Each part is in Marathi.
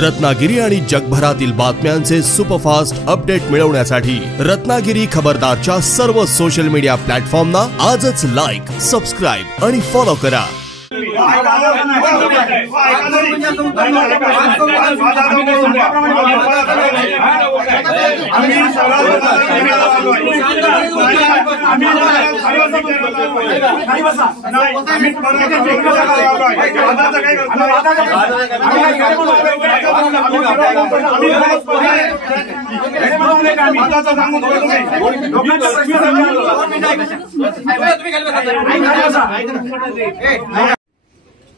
रत्नागिरी आणि जगभरातील बातम्यांचे सुपरफास्ट अपडेट मिळवण्यासाठी रत्नागिरी खबरदारच्या सर्व सोशल मीडिया प्लॅटफॉर्मना आजच लाईक, सबस्क्राईब आणि फॉलो करा।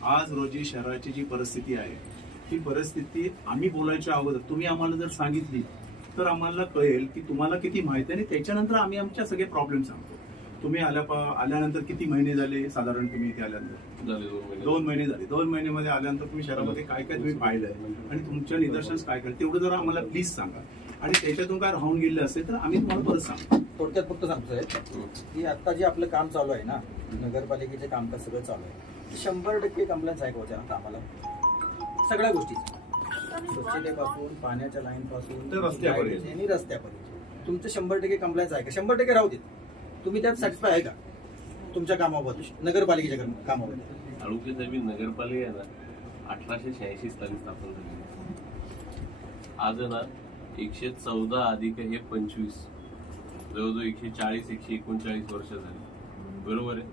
आज रोजी शहराची जी परिस्थिती आहे ती परिस्थिती आम्ही बोलायच्या अगोदर तुम्ही आम्हाला जर सांगितली तर आम्हाला कळेल की तुम्हाला किती माहिती आहे आणि त्याच्यानंतर आम्ही आमच्या सगळे प्रॉब्लेम सांगतो। तुम्ही आल्यानंतर किती महिने झाले साधारण तुम्ही इथे आल्यानंतर? 2 महिने झाले। 2 महिन्यामध्ये आल्यानंतर तुम्ही शहरामध्ये काय काय तुम्ही पाहिलंय आणि तुमच्या निदर्शनास काय काय तेवढं जरा आम्हाला प्लीज सांगा आणि त्याच्यातून काय राहून गेले असेल तर आम्ही तुम्हाला परत सांगतो। थोडक्यात फक्त सांगतो साहेब की आता जे आपलं काम चालू आहे ना, नगरपालिकेचे कामकाज सगळं चालू आहे, 100% कंप्लेंट्स ऐकवायच्या ना कामाला सगळ्या गोष्टी, स्वच्छतेपासून पाण्याच्या लाईन पासून रस्त्यापर्यंत तुमचं 100% कंप्लेंट्स आहे का? 100% राहू देत। तुम्ही त्यात सॅटिस्फाय आहे का तुमच्या कामाबद्दल, नगरपालिकेच्या कामाबद्दल? तालुक्यात नगरपालिका आहे ना 1886 साली स्थापन झाली। आज ना 114 अधिक हे 25 जवळजवळ 140-139 वर्ष झाली, बरोबर आहे।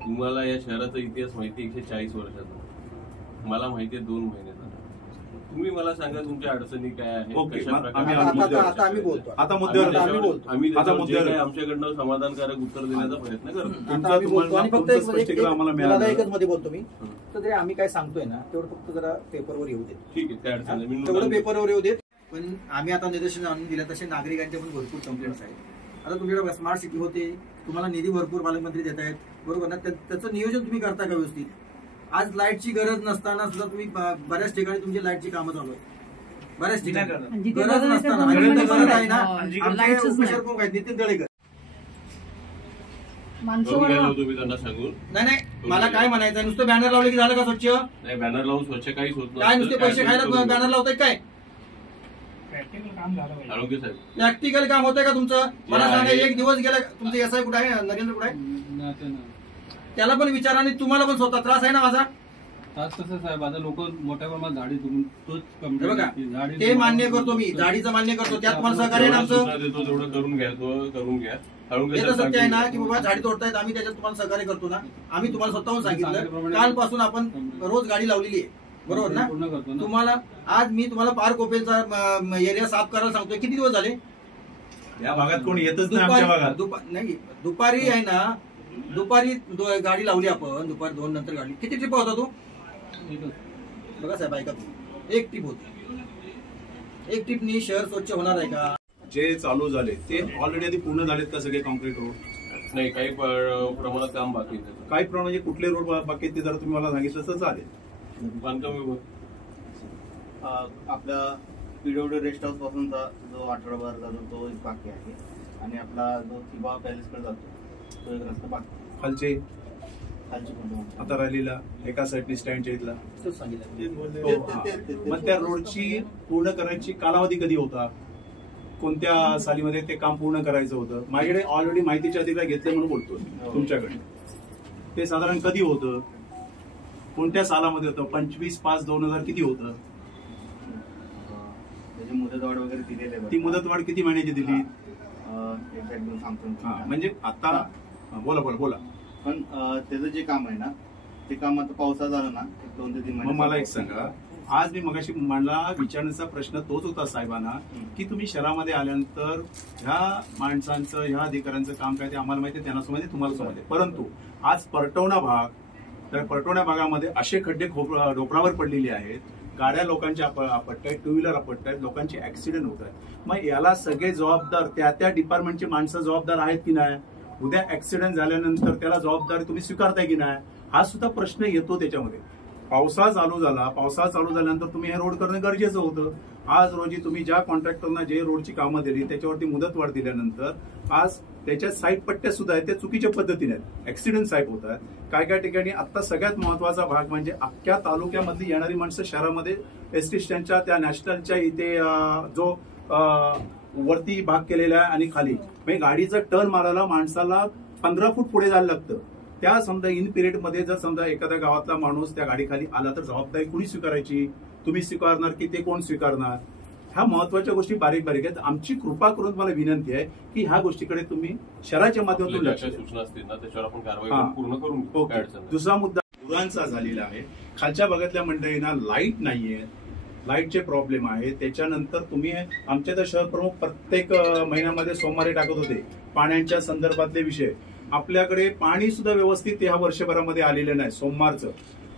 तुम्हाला या शहराचा इतिहास माहिती 140 वर्षाचा, मला माहिती आहे 2 महिन्याचा। तुम्ही मला सांगा तुमच्या अडचणी काय आहेत, आमच्याकडनं समाधानकारक उत्तर देण्याचा प्रयत्न करतो। एकच मध्ये बोलतो मी तर आम्ही काय सांगतोय ना तेवढं फक्त जरा पेपरवर येऊ देत। ठीक आहे, काय अडचण नाही, तेवढं पेपरवर येऊ देत। पण आम्ही आता निदर्शन आणून दिलं तसे नागरिकांचे पण भरपूर कंप्लेंट्स आहेत। आता तुमच्याकडे स्मार्ट सिटी होते, तुम्हाला निधी भरपूर पालकमंत्री देत आहेत, बरोबर ना? त्याचं नियोजन तुम्ही करता का व्यवस्थित? आज लाईटची गरज नसताना सुद्धा तुम्ही बऱ्याच ठिकाणी तुमची लाईटची कामं चालू आहेत, बऱ्याच ठिकाणी गरज नसताना गरज आहे ना। आमचे नितीन दळेकर नाही, मला काय म्हणायचं, नुसतं बॅनर लावले की झालं का स्वच्छ? नाही, बॅनर लावून स्वच्छ काहीच होत नाही। काय नुसते पैसे खायला बॅनर लावताय काय? प्रॅक्टिकल काम होतंय का तुमचं? मला सांगा, एक दिवस गेला तुमचं एसआय कुठे आहे, नरेंद्र कुठे आहे? त्याला पण विचारा आणि तुम्हाला पण स्वतः त्रास आहे ना माझा? कसं साहेब, आता लोक मोठ्या प्रमाणात झाडी तोच बघा, ते मान्य करतो मी, झाडीचं मान्य करतो, त्यात मला सहकार्य आमचं करून घ्या। हे तर सत्य आहे ना की बाबा झाडी तोडतायत, आम्ही त्याच्यात तुम्हाला सहकार्य करतो ना। आम्ही तुम्हाला स्वतःहून सांगितलं, कालपासून आपण रोज गाडी लावलेली आहे, बरोबर ना? तुम्हाला आज मी तुम्हाला पार्क ओपेलचा एरिया साफ करायला सांगतोय, किती दिवस झाले? या भागात कोणी येतच नाही आमच्या भागात। नाही, दुपारी आहे ना, दुपारी गाडी लावली आपण, दुपारी 2 नंतर गाडी, किती ट्रिप होता तो? बघा साहेब, ऐका तुम्ही, एक ट्रिप होती। एक ट्रिपनी शहर स्वच्छ होणार आहे का? जे चालू झाले ते ऑलरेडी आधी पूर्ण झालेत का सगळे कॉन्क्रीट रोड? नाही, काही प्रमाणात काम बाकी आहे। काही प्रमाणात कुठले रोड बाकी ते जर तुम्ही मला सांगितलं तर चालेल। बांधकाम विभाग आपल्या पीडब्ल्यूडी रेस्ट हाऊस पासूनचा जो आठवडाभर जातो तो एक बाकी आहे आणि आपला जो थिबा पॅलेसकडे जातो तो एक रस्ता बाकी। खालचे आता राहिलेला एका साईडने स्टँडच्या इथला मग त्या रोडची पूर्ण करायची कालावधी कधी होता? कोणत्या सालीमध्ये ते काम पूर्ण करायचं होतं? माझ्याकडे ऑलरेडी माहितीच्या अधिकार घेतले म्हणून बोलतो तुमच्याकडे। ते साधारण कधी होतं, कोणत्या सालामध्ये होतं? 25/5/2000 किती होतं? मुदतवाढ वगैरे दिलेली, ती मुदतवाढ किती महिन्याची दिली? सांगतो म्हणजे आता बोला पण त्याचं जे काम आहे ना ते काम आता पावसाळा झाला ना 2 ते 3 महिने। मला एक सांगा, आज मी मगाशी मला विचारण्याचा प्रश्न तोच होता साहेबांना की तुम्ही शहरामध्ये आल्यानंतर ह्या माणसांचं, ह्या अधिकाऱ्यांचं काम काय ते आम्हाला माहिती, त्यांना समजते, तुम्हाला समजते, परंतु आज परटवणा भाग, तर परटवणा भागामध्ये असे खड्डे डोपरावर पडलेले आहेत, गाड्या लोकांच्या आपटतायत, 2 व्हीलर आपटतायत, लोकांचे ऍक्सिडेंट होत आहेत। मग याला सगळे जबाबदार त्या डिपार्टमेंटची माणसं जबाबदार आहेत की नाही? उद्या ऍक्सिडेंट झाल्यानंतर त्याला जबाबदारी तुम्ही स्वीकारताय की नाही? हा सुद्धा प्रश्न येतो त्याच्यामध्ये। पावसाळा चालू झाल्यानंतर तुम्ही हे रोड करणं गरजेचं होतं. आज रोजी तुम्ही ज्या कॉन्ट्रॅक्टरना जे रोडची कामं दिली त्याच्यावरती मुदतवाढ दिल्यानंतर आज त्याच्या साईड पट्ट्या सुद्धा आहेत त्या चुकीच्या पद्धतीने आहेत. ऍक्सिडेंट साहेब होत आहेत. काय ठिकाणी आता सगळ्यात महत्वाचा भाग म्हणजे अख्ख्या तालुक्यामधली येणारी माणसं शहरामध्ये एसटी स्टँडच्या त्या नॅशनलच्या इथे जो वरती भाग केलेला आहे आणि खाली म्हणजे गाडीचं टर्न मारायला माणसाला 15 फूट पुढे जायला लागतं. त्या समजा इन पिरियड मध्ये जर समजा एखाद्या गावातला माणूस त्या गाडीखाली आला तर जबाबदारी कुणी स्वीकारायची? तुम्ही स्वीकारणार की ते कोण स्वीकारणार? ह्या महत्वाच्या गोष्टी बारीक आहेत. आमची कृपा करून मला विनंती आहे की ह्या गोष्टीकडे तुम्ही शहराच्या माध्यमातून लक्ष सूचना असतील ना त्याच्यावर आपण कारवाई पूर्ण करून ओके. दुसरा मुद्दा धुरांचा झालेला आहे. खालच्या भागातल्या मंडळींना लाईट नाहीये, लाईटचे प्रॉब्लेम आहे. त्याच्यानंतर तुम्ही आमच्या तर शहर प्रमुख प्रत्येक महिन्यामध्ये सोमवारी टाकत होते पाण्याच्या संदर्भातले विषय. आपल्याकडे पाणी सुद्धा व्यवस्थित ह्या वर्षभरामध्ये आलेलं नाही. सोमवारचं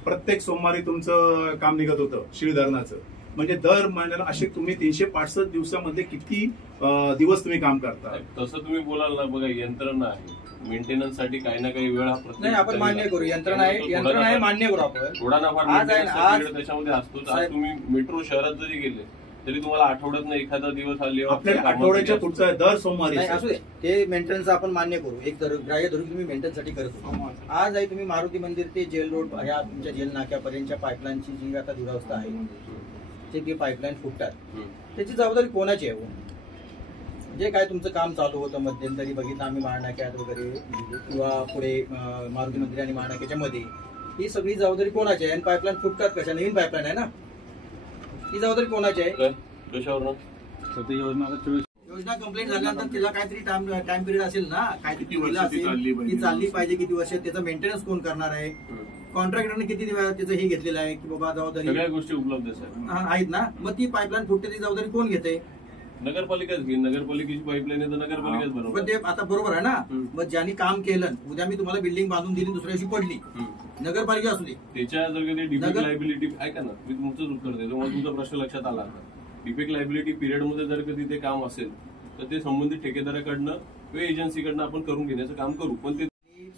प्रत्येक सोमवारी तुमचं काम निघत होतं शीळ धरणाचं. म्हणजे दर महिन्याला असे तुम्ही 365 दिवसामध्ये किती दिवस तुम्ही काम करता? तसं तुम्ही बोलाल ना, बघा यंत्रणा आहे मेंटेनन्स साठी काही ना काही वेळ हा नाही आपण मान्य करू. यंत्रणा आहे मान्य करू आपण. थोडा ना फार त्याच्यामध्ये असतो. आज तुम्ही मेट्रो शहरात जरी गेले तरी तुम्हाला आठवड्यात एखादा दिवस आले आठवड्याच्या पुढचा दर सोमवारी असू दे. ते मेंटेनन्स आपण मान्य करू. एक ग्राह्य धरून तुम्ही मेंटेनन्स साठी करत होतो. आज आहे तुम्ही मारुती मंदिर ते जेल रोड ह्या तुमच्या जेल नाक्यापर्यंतच्या पाईपलाईनची जी आता दुरावस्था आहे ते पाईपलाईन फुटतात त्याची जबाबदारी कोणाची आहे? जे काय तुमचं काम चालू होतं मध्यंतरी बघितलं आम्ही महानाक्यात वगैरे किंवा पुढे मारुती मंदिर आणि महानाक्याच्या मध्ये ही सगळी जबाबदारी कोणाची आहे? आणि पाईपलाईन फुटतात कशा? नवीन पाईपलाईन आहे ना, ही जबाबदारी कोणाची आहे? योजना कंप्लीट झाल्यानंतर तिला काहीतरी टाइम पिरियड असेल ना, काहीतरी ती चालली पाहिजे किती वर्ष, त्याचा मेंटेनन्स कोण करणार आहे? कॉन्ट्रॅक्टरने किती त्याचं हे घेतलेलं आहे की बाबा जबाबदारी सगळ्या गोष्टी उपलब्ध आहेत ना. मग ती पाईपलाईन फुटते ती जबाबदारी कोण घेते? नगरपालिकाच घेईल. नगरपालिकेची पाईपलाईन आहे तर नगरपालिकाच बनवते. पण ते आता बरोबर आहे ना. मग ज्यांनी काम केलं, उद्या मी तुम्हाला बिल्डिंग बांधून दिली दुसऱ्या दिवशी पडली, नगरपालिका असू दे. त्याच्या जर कधी डिफेक्ट लायबिलिटी ऐका ना, मी तुमचंच उत्तर देतो. मग तुमचा प्रश्न लक्षात आला. डिफेक्ट लायबिलिटी पिरियड मध्ये जर कधी ते काम असेल तर ते संबंधित ठेकेदाराकडनं किंवा एजन्सीकडनं आपण करून घेण्याचं काम करू. पण ते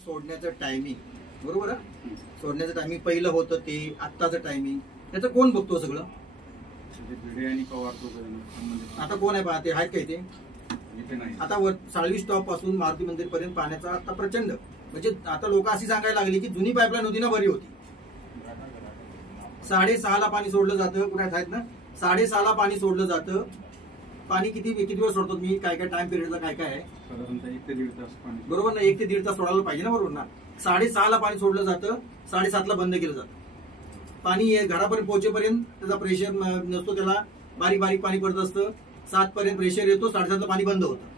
सोडण्याचं टायमिंग बरोबर आहे. सोडण्याचं टायमिंग पहिलं होतं ते, आत्ताचं टायमिंग त्याचं कोण बघतो सगळं? आता कोण आहे पाहते? आहेत काही ते आता साळवी स्टॉप पासून मारुती मंदिर पर्यंत पाण्याचा आता प्रचंड म्हणजे आता लोक अशी सांगायला लागली की जुनी पाईपलाईन होती ना बरी होती. 6:30 पाणी सोडलं जातं. कुठे आहेत ना 6:30 पाणी सोडलं जातं. पाणी किती वेळ सोडतो मी? काय टाइम पिरियडला काय आहे? 1 ते 1.5 तास पाणी बरोबर ना. 1 ते 1.5 तास सोडायला पाहिजे ना, बरोबर ना. 6:30 पाणी सोडलं जातं, 7:30 बंद केलं जातं. पाणी घरापर्यंत पोहोचेपर्यंत त्याचा प्रेशर नसतो, त्याला बारीक बारीक पाणी पडत असतं. 7 पर्यंत प्रेशर येतो, 7:30 पाणी बंद होतं.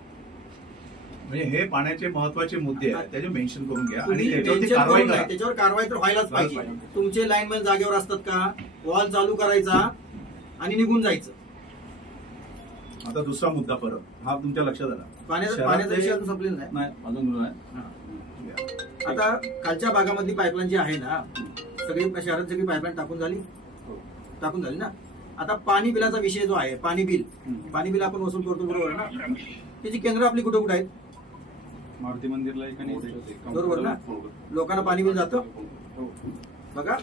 म्हणजे हे पाण्याचे महत्वाचे मुद्दे आहेत त्याचे मेन्शन करून घ्या आणि त्याच्यावर कारवाई तर व्हायलाच पाहिजे. तुमचे लाईनमॅन जागेवर असतात का? वॉल चालू करायचा आणि निघून जायचं. आता दुसरा मुद्दा परत हा तुमच्या लक्षात आला. पाण्याचा विषय अजून संपलेला नाही. अजून आता खालच्या भागामधली पाईपलाईन जी आहे ना, सगळी शहरात सगळी पाईपलाईन टाकून झाली ना. आता पाणी बिलाचा विषय जो आहे, पाणी बिल आपण वसूल करतो बरोबर ना. त्याची केंद्र आपली कुठे कुठे आहेत? मारुती मंदिरला बरोबर ना. लोकांना पाणी बिल जातं बघा.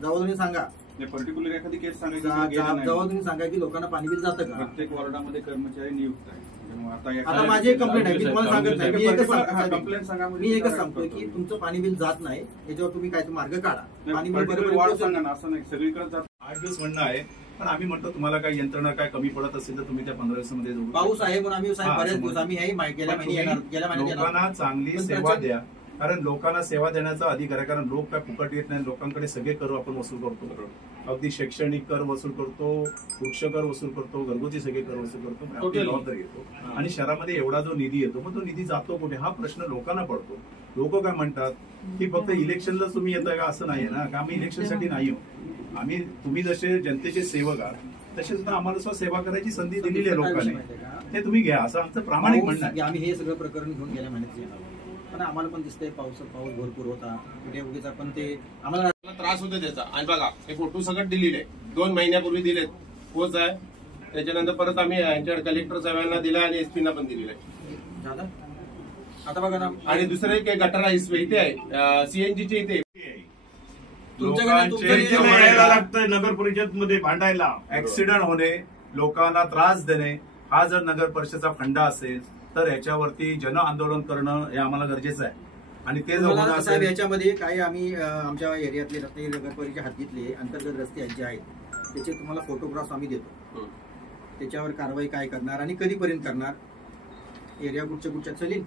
जबाबदारी सांगा, पर्टिक्युलर एखादी केस जबाबदारी सांगा की लोकांना पाणी बिल जातं का? प्रत्येक वॉर्डामध्ये कर्मचारी नियुक्त आहे. आता माझी एक कंप्लेंट आहे, मी तुम्हाला सांगत नाही. मी एकच सांगतोय की तुमचं पाणी बिल जात नाही, याच्यावर तुम्ही काय मार्ग काढा. पाणी बिल सांगा ना, असं नाही सगळीकडे 8 दिवस म्हणणं आहे. पण आम्ही म्हणतो तुम्हाला काही यंत्रणा काय कमी पडत असेल तर तुम्ही त्या 15 दिवसामध्ये पाऊस आहे म्हणून आम्ही बऱ्याच दिवस आम्ही गेल्या महिन्यात लोकांना चांगली सेवा द्या. कारण लोकांना सेवा देण्याचा अधिकार आहे. कारण लोक काय फुकट येत नाही. लोकांकडे सगळे कर आपण वसूल करतो. अगदी शैक्षणिक कर वसूल करतो, वृक्ष कर वसूल करतो, घरगुती सगळे कर वसूल करतो, जबाबदारी येतो. आणि शहरामध्ये एवढा जो निधी येतो मग तो निधी जातो कुठे हा प्रश्न लोकांना पडतो. लोक काय म्हणतात की फक्त इलेक्शनला तुम्ही येताय का? असं नाहीये ना. का आम्ही इलेक्शनसाठी नाही येऊ. आम्ही तुम्ही जसे जनतेचे सेवक आहात तसे सुद्धा आम्हाला सुद्धा सेवा करायची संधी दिलेली आहे लोकांनी. ते तुम्ही घ्या असं आमचं प्रामाणिक म्हणणं आहे. आम्ही हे सगळं प्रकरण घेऊन गेल्या महिन्यात येणार. पण आम्हाला पण दिसतंय पाऊस भरपूर होता कुठे उगीच पण ते आम्हाला त्रास होतो त्याचा. आणि बघा हे फोटो सगळं दिलेले 2 महिन्यापूर्वी दिलेत. पोच आहे. त्याच्यानंतर परत आम्ही यांच्या कलेक्टर साहेबांना दिला आणि एसपीना पण दिलेलं आहे. आता बघा ना. आणि दुसरं एक गटर आहे इथे आहे सीएनजीचे इथे यायला लागतंय नगर परिषद मध्ये भांडायला. ऍक्सिडेंट होणे, लोकांना त्रास देणे, हा जर नगर परिषदचा फंडा असेल तर याच्यावरती जन आंदोलन करणं हे आम्हाला गरजेचं आहे. आणि ते जर होणं असेल, याच्यामध्ये काही आम्ही आमच्या एरियातले रत्नागिरी नगर परिषद हद्दीतले अंतर्गत रस्ते जे आहेत त्याचे तुम्हाला फोटोग्राफ्स आम्ही देतो. त्याच्यावर कारवाई काय करणार आणि कधीपर्यंत करणार, एरिया कुठच्या चलीन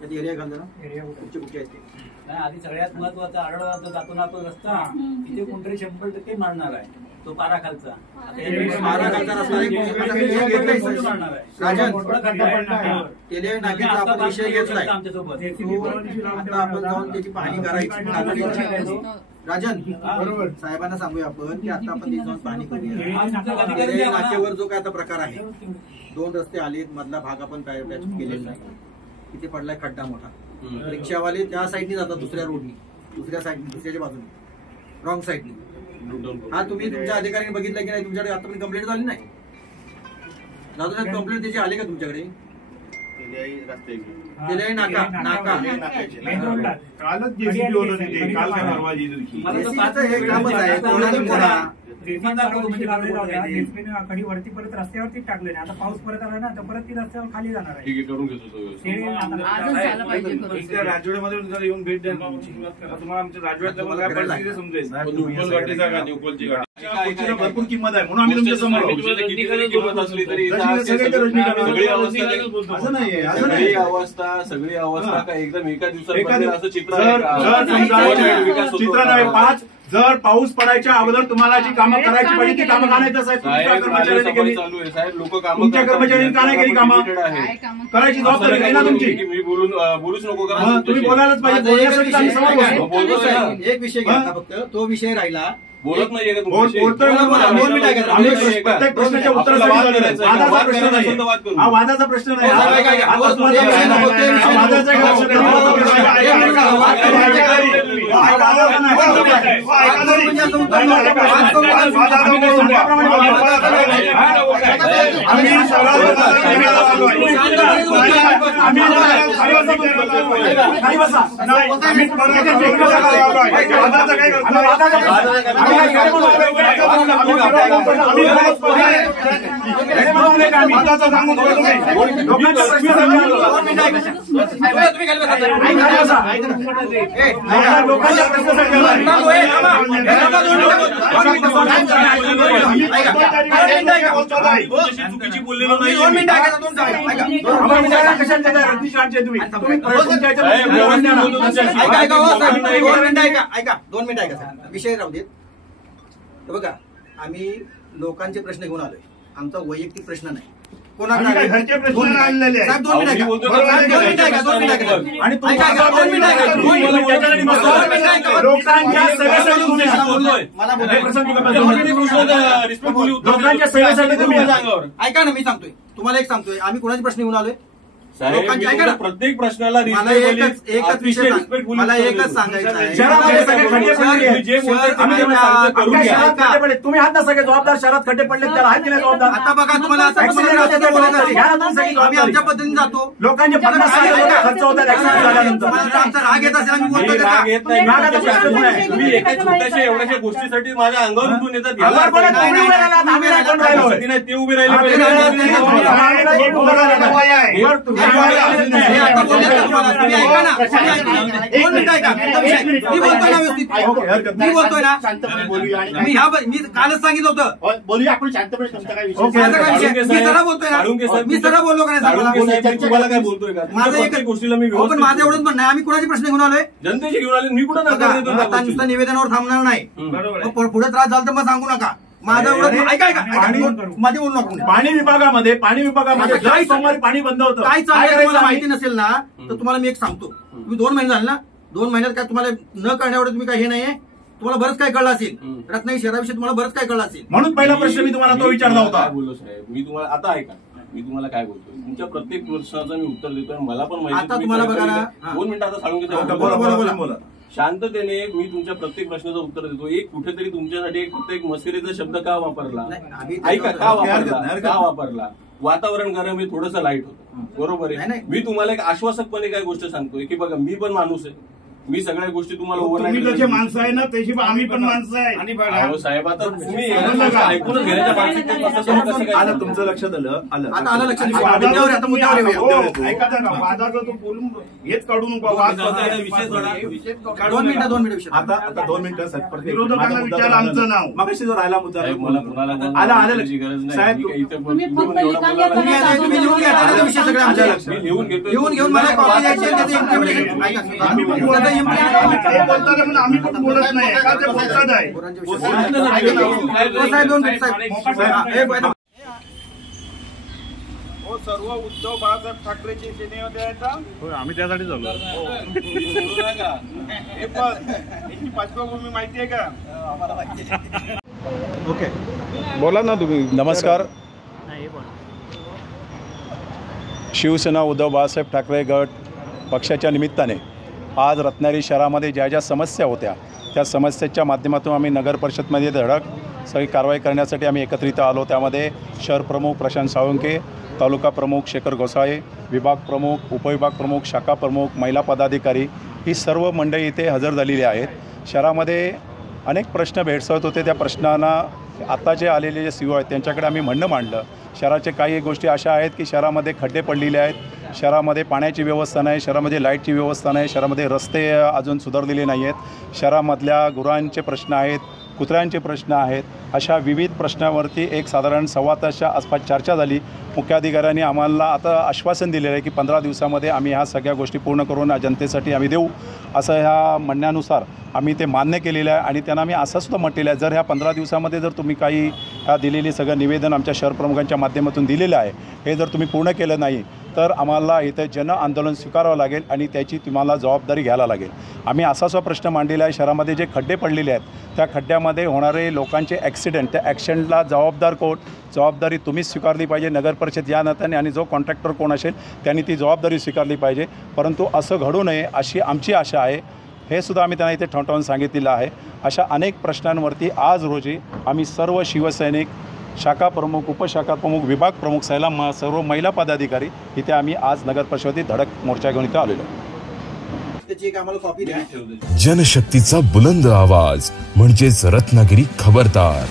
कधी एरिया घालतो ना, एरिया कुठचे आहेत ते आधी सगळ्यात महत्वाचा आढळवा जातो ना तो रस्ता, तिथे कोणतरी 100% मारणार आहे तो पारा खालचा रस्ता विषय घेतलाय आमच्यासोबत. आता आपण जाऊन त्याची पाहणी करायची. राजन बरोबर साहेबांना सांगूया आपण की आता आपण जाऊन पाहणी करूया. नाक्यावर जो काय आता प्रकार आहे, 2 रस्ते आलेत, मधला भाग आपण केलेला नाही, तिथे पडलाय खड्डा मोठा. रिक्षावाले त्या साईडनी जातात दुसऱ्या रोडनी, दुसऱ्याच्या बाजूने रॉंग साईडनी. हा तुम्ही तुमच्या अधिकाऱ्यांनी बघितलं की नाही? तुमच्याकडे आता पण कंप्लेंट झाली नाही? दादा कंप्लेंट त्याची आली का तुमच्याकडे? नाका कालच जेसीबी होतं तिथे, काल काय परवा हे कामच आहे. कधी वरती परत रस्त्यावरती टाकले नाही. आता पाऊस परत आला ना तर परत ती रस्त्यावर खाली जाणार आहे. करून घेतो राजवाड्यामध्ये जर येऊन भेट द्या तुम्हाला आमच्या राजवाड्यात काय परिस्थिती समजेल. भरपूर किंमत आहे म्हणून आम्ही तुमच्या समोर किंमत असली तरी सगळी अवस्था का एकदम एका दिवसात असं चित्र नाही. 5 जर पाऊस पडायच्या अगोदर तुम्हाला जी कामं करायची पाहिजे ती कामं करायचं साहेब. कर्मचाऱ्यांनी चालू आहे साहेब, लोक तुमच्या कर्मचाऱ्यांनी का नाही केली कामं करायची जबाबदारी नाही ना तुमची. मी बोलूच नको का? तुम्ही बोलायलाच पाहिजे. बोलण्यासाठी आम्ही समोर एक विषय घ्या फक्त, तो विषय राहिला. बोलत नाहीये का? प्रत्येक प्रश्नाच्या उत्तरासाठी हा वादाचा प्रश्न नाही. चुकीची बोललेलो नाही. ऐका 2 मिनिटं ऐका, विषय राहू देत. बघा आम्ही लोकांचे प्रश्न घेऊन आलोय, आमचा वैयक्तिक प्रश्न नाही. घरचे प्रश्न आणलेले आहेत. ऐका ना, मी सांगतोय तुम्हाला, एक सांगतोय आम्ही कोणाचे प्रश्न घेऊन आलोय. प्रत्येक प्रश्नाला मला एकच विषय, मला एकच सांगायचं आहे. तुम्ही आहात ना सगळे जबाबदार, शहरात खड्डे पडले त्याला आहेत की नाही जबाबदार? आता बघा तुम्हाला आम्ही आमच्या पद्धतीने जातो. लोकांचे खर्च होतात आमचा राग येत असेल आम्ही बोलतो. तुम्ही एका छोट्याशा एवढ्याशा गोष्टीसाठी माझ्या अंगावर उठून येतात. ते उभे राहिले मी बोलतोय ना, मी कालच सांगितलं होतं. बोलूया आपण शांतपणे. तुमचा काय विषय? मी सरळ बोलतोय ना, मी सरळ बोललो का नाही? तुम्हाला काय बोलतोय का? माझं एकच गोष्टीला मी पण माझं एवढंच म्हणणं आहे, आम्ही कुणाचे प्रश्न घेऊन आलोय? जनतेचे घेऊन आले. मी कुठं नुसतं निवेदनावर थांबणार नाही. पुढे त्रास झाला तर मग सांगू नका. माझं एवढं ऐका मध्ये बोलू नका. पाणी विभागामध्ये काय सोमवारी पाणी बंद होतं. काय चाललंय तुम्हाला माहिती नसेल ना तर तुम्हाला मी एक सांगतो. तुम्ही 2 महिने झाले ना, 2 महिन्यात काय तुम्हाला न कळण्यावर तुम्ही काय हे नाहीये, तुम्हाला बरंच काय कळलं असेल. रत्नागिरी शहराविषयी तुम्हाला बरंच काय कळलं असेल. म्हणून पहिला प्रश्न मी तुम्हाला तो विचारला होता. बोललो साहेब, मी तुम्हाला आता ऐका, मी तुम्हाला काय बोलतोय, तुमच्या प्रत्येक प्रश्नाचं मी उत्तर देतोय. मला पण माहिती. आता तुम्हाला बघा ना, 2 मिनिटं आता सांगून घेतो. बोला. शांततेने मी तुमच्या प्रत्येक प्रश्नाचं उत्तर देतो. एक कुठेतरी तुमच्यासाठी फक्त एक मस्करीचा शब्द का वापरला, ऐका, का वापरला? वातावरण गरम आहे, थोडंसं लाईट होतं, बरोबर आहे. मी तुम्हाला एक आश्वासकपणे काय गोष्ट सांगतोय की बघा, मी पण माणूस आहे, मी सगळ्या गोष्टी तुम्हाला तुम्ही जसे माणसं आहे ना तशी आम्ही पण माणसं आहे. अहो साहेब, आता तुम्ही ऐकूनच घेण्याच्या मानसिकतेत आलं तुमचं लक्षात आलं आलं लक्षात ऐका ना, वादाचं तो बोलून हेच काढू नका. दोन मिनिटं आता 2 मिनिटं विरोधकांना विचार आमचं नाव मग जो राहिला मुद्दा मला कुणाला आलं साहेब तुम्ही लिहून घ्या विषय सगळे आमच्या लक्षात लिहून घेतो. लिहून घेऊन मला कॉपी द्यायची आहे, त्याचं implement आम्ही पण बोलत नाही का ते बोलतात आहे. सर्व उद्धव बाळासाहेब ठाकरेची सेनेमध्ये आहेत. आम्ही त्यासाठी झालो. हे पण यांची पार्श्वभूमी माहिती आहे का? ओके, बोला ना तुम्ही. नमस्कार. शिवसेना उद्धव बाळासाहेब ठाकरे गट पक्षाच्या निमित्ताने आज रत्नागिरी शहरामध्ये ज्या ज्या समस्या होत्या त्या समस्येच्या माध्यमातून आम्ही नगर परिषदमध्ये धडक सगळी कारवाई करण्यासाठी आम्ही एकत्रित आलो. त्यामध्ये शहर प्रमुख प्रशांत साळुंके, तालुका प्रमुख शेखर गोसाळे, विभाग प्रमुख, उपविभाग प्रमुख, शाखा प्रमुख, महिला पदाधिकारी ही सर्व मंडळी इथे हजर झालेली आहेत. शहरामध्ये अनेक प्रश्न भेडसावत होते. त्या प्रश्नांना आता जे आलेले जे CEO आहेत त्यांच्याकडे आम्ही म्हणणं मांडलं. शहराचे काही गोष्टी अशा आहेत की शहरामध्ये खड्डे पडलेले आहेत, शहरामध्ये पाण्याची व्यवस्था नाही, शहरामध्ये लाईटची व्यवस्था नाही, शहरामध्ये रस्ते अजून सुधारलेले नाही आहेत, शहरामधल्या गुरांचे प्रश्न आहेत, कुत्र्यांचे प्रश्न आहेत. अशा विविध प्रश्नावरती एक साधारण 1.25 तासाच्या आसपास चर्चा झाली. मुख्याधिकाऱ्यांनी आम्हाला आता आश्वासन दिलेलं आहे की 15 दिवसामध्ये आम्ही ह्या सगळ्या गोष्टी पूर्ण करून जनतेसाठी आम्ही देऊ, असं ह्या म्हणण्यानुसार आम्ही ते मान्य केलेलं आहे. आणि त्यांना आम्ही असं सुद्धा म्हटलेलं आहे, जर ह्या 15 दिवसामध्ये जर तुम्ही काही दिलेली सगळं निवेदन आमच्या शहर प्रमुखांच्या माध्यमातून दिलेलं आहे, हे जर तुम्ही पूर्ण केलं नाही तर आम्हाला इथं जन आंदोलन स्वीकारावं लागेल आणि त्याची तुम्हाला जबाबदारी घ्यायला लागेल. आम्ही असा प्रश्न मांडलेला आहे, शहरामध्ये जे खड्डे पडलेले आहेत त्या खड्ड्यामध्ये होणारे लोकांचे ॲक्सिडेंट, त्या ॲक्सिडेंटला जबाबदार कोण, जबाबदारी तुम्हीच स्वीकारली पाहिजे, नगर परिषद या नात्याने, आणि जो कॉन्ट्रॅक्टर कोण असेल त्यांनी ती जबाबदारी स्वीकारली पाहिजे. परंतु असं घडू नये अशी आमची आशा आहे. हे सुद्धा आम्ही त्यांना इथे ठणठावून सांगितलेलं आहे. अशा अनेक प्रश्नांवरती आज रोजी आम्ही सर्व शिवसैनिक, शाखा प्रमुख, उपशाखा प्रमुख, विभाग प्रमुख, सर्व महिला पदाधिकारी इथे आम्ही आज नगर परिषदेत धडक मोर्चा घेऊन इथे आलेलो. त्याची एक आम्हाला कॉपी द्या. जनशक्तीचा बुलंद आवाज म्हणजेच रत्नागिरी खबरदार.